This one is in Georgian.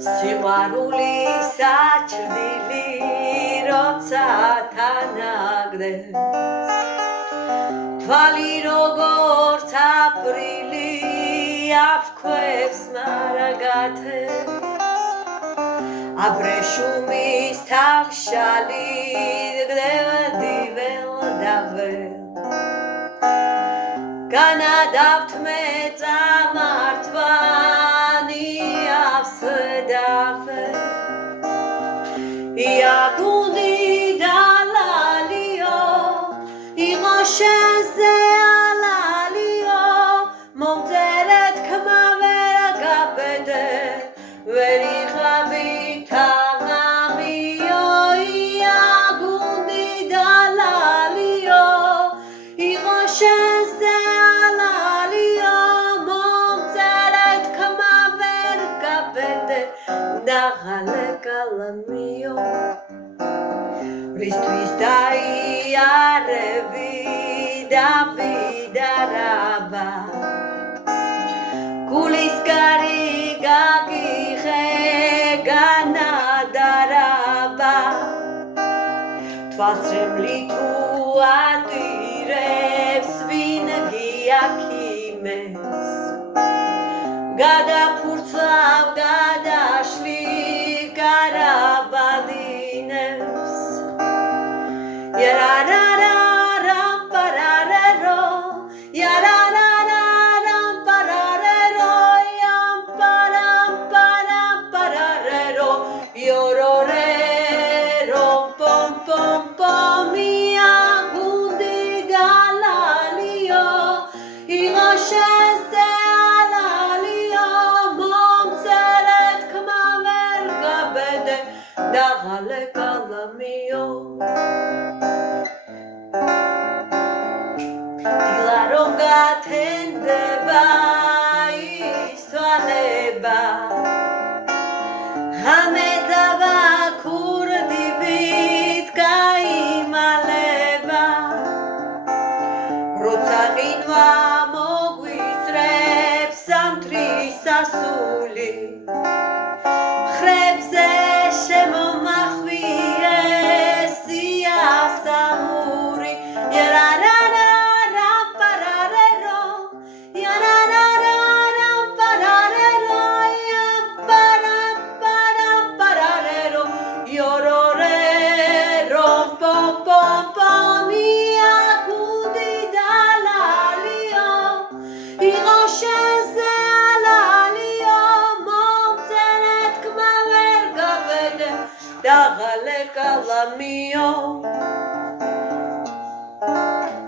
Siqvaruli sačrdili roca tanagdes Tvali როგორც აპრილი აფქვევს მარაგათეს აბრეშუმის თავშალი გდევდი ველდაվել განადავთ მე წამართვანი ავსდავე იაგუნდი დალალიო იყო შენზე ალალიო მომწერეთ ხმა ვერ გაბედე ვერ იღავი თამამიო იაგუნდი დალალიო იყო შენზე ალალიო მომწერეთ ხმა ვერ გაბედე დაღალე კალამიო რისთვის დაიარები დავიდარაბა გულისკარი გაგიღე განადარაბა თვალსრემლი თუ ატირებს ვინ გიაქიმეს გადაფურცლავ გადაშლი გარაბადინებს Yarararam pararero Yarararam pararero Yam param param pararero Yororero pom pom pom Iagundi galalio Igo sheze alalio Momzeret kma ver gabede Dagale kalamio Dilarom gatendeba istvaleba Hamedava kurdivit gaimaleba Rotsa qinva moguisrebs samtris asuli Ხრებზე შემომახვიეს სიასამური Yarararam pararero Yarararam pararero Yam param param pararero Yororero pom pom pom Iagundi dalalio Igo sheze alalio Momzeret kma ver gabede Dagale kalamio